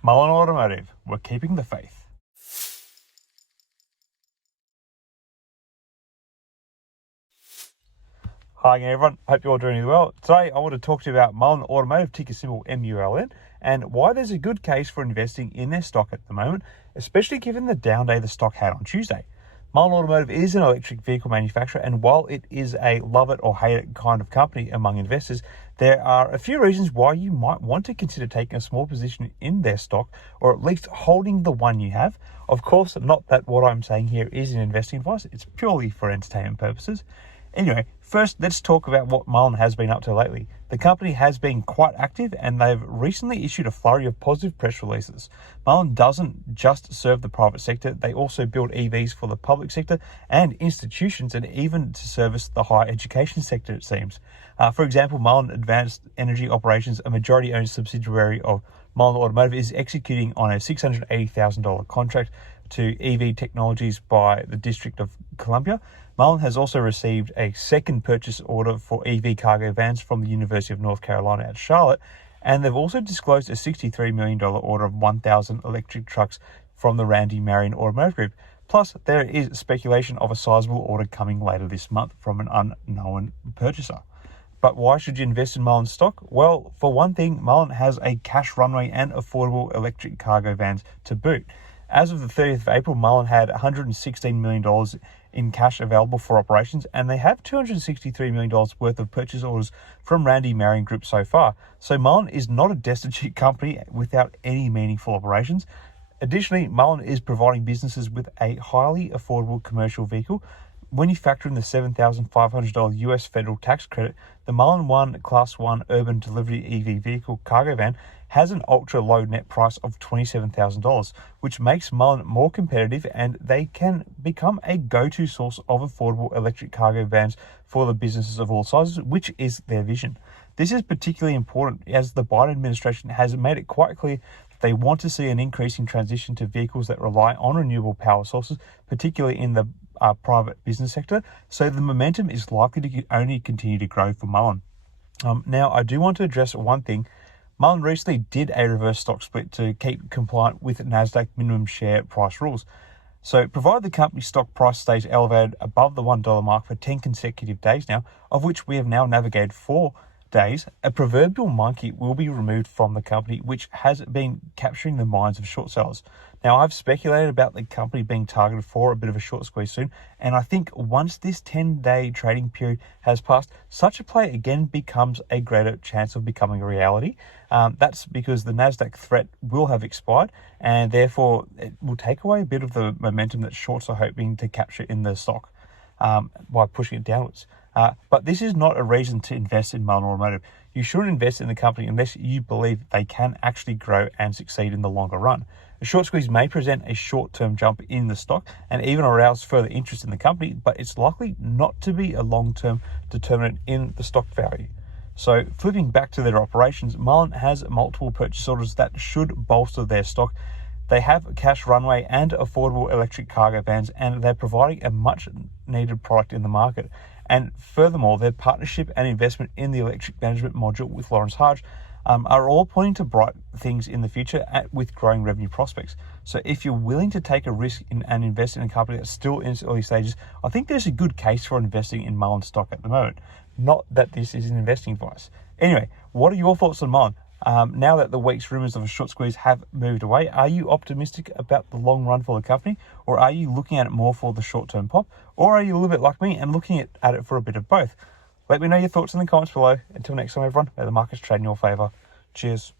Mullen Automotive, we're keeping the faith. Hi again everyone, hope you're all doing well. Today I want to talk to you about Mullen Automotive, ticker symbol MULN, and why there's a good case for investing in their stock at the moment, especially given the down day the stock had on Tuesday. Mullen Automotive is an electric vehicle manufacturer, and while it is a love it or hate it kind of company among investors, there are a few reasons why you might want to consider taking a small position in their stock, or at least holding the one you have. Of course, not that what I'm saying here is an investing advice, it's purely for entertainment purposes. Anyway, first let's talk about what Mullen has been up to lately. The company has been quite active and they've recently issued a flurry of positive press releases. Mullen doesn't just serve the private sector, they also build EVs for the public sector and institutions, and even to service the higher education sector, it seems. For example, Mullen Advanced Energy Operations, a majority-owned subsidiary of Mullen Automotive, is executing on a $680,000 contract to EV technologies by the District of Columbia. Mullen has also received a second purchase order for EV cargo vans from the University of North Carolina at Charlotte, and they've also disclosed a $63 million order of 1,000 electric trucks from the Randy Marion Automotive Group. Plus, there is speculation of a sizable order coming later this month from an unknown purchaser. But why should you invest in Mullen stock? Well, for one thing, Mullen has a cash runway and affordable electric cargo vans to boot. As of the 30th of April, Mullen had $116 million in cash available for operations, and they have $263 million worth of purchase orders from Randy Marion Group so far. So Mullen is not a destitute company without any meaningful operations. Additionally, Mullen is providing businesses with a highly affordable commercial vehicle. When you factor in the $7,500 US federal tax credit, the Mullen 1 Class 1 Urban Delivery EV vehicle cargo van has an ultra-low net price of $27,000, which makes Mullen more competitive, and they can become a go-to source of affordable electric cargo vans for the businesses of all sizes, which is their vision. This is particularly important as the Biden administration has made it quite clear that they want to see an increasing transition to vehicles that rely on renewable power sources, particularly in the private business sector. So the momentum is likely to only continue to grow for Mullen. Now, I do want to address one thing. Mullen recently did a reverse stock split to keep compliant with NASDAQ minimum share price rules. So, provided the company's stock price stays elevated above the $1 mark for 10 consecutive days now, of which we have now navigated 4 days, a proverbial monkey will be removed from the company, which has been capturing the minds of short sellers. Now, I've speculated about the company being targeted for a bit of a short squeeze soon, and I think once this 10-day trading period has passed, such a play again becomes a greater chance of becoming a reality. That's because the NASDAQ threat will have expired, and therefore it will take away a bit of the momentum that shorts are hoping to capture in the stock by pushing it downwards. But this is not a reason to invest in Mullen Automotive. You shouldn't invest in the company unless you believe they can actually grow and succeed in the longer run. A short squeeze may present a short-term jump in the stock and even arouse further interest in the company, but it's likely not to be a long-term determinant in the stock value. So flipping back to their operations, Mullen has multiple purchase orders that should bolster their stock. They have a cash runway and affordable electric cargo vans, and they're providing a much-needed product in the market. And furthermore, their partnership and investment in the electric management module with Lawrence Hodge are all pointing to bright things in the future with growing revenue prospects. So if you're willing to take a risk and invest in a company that's still in its early stages, I think there's a good case for investing in Mullen stock at the moment. Not that this is an investing advice. Anyway, what are your thoughts on Mullen? Now that the week's rumours of a short squeeze have moved away, are you optimistic about the long run for the company, or are you looking at it more for the short-term pop, or are you a little bit like me and looking at it for a bit of both? Let me know your thoughts in the comments below. Until next time, everyone, may the markets trade in your favour. Cheers.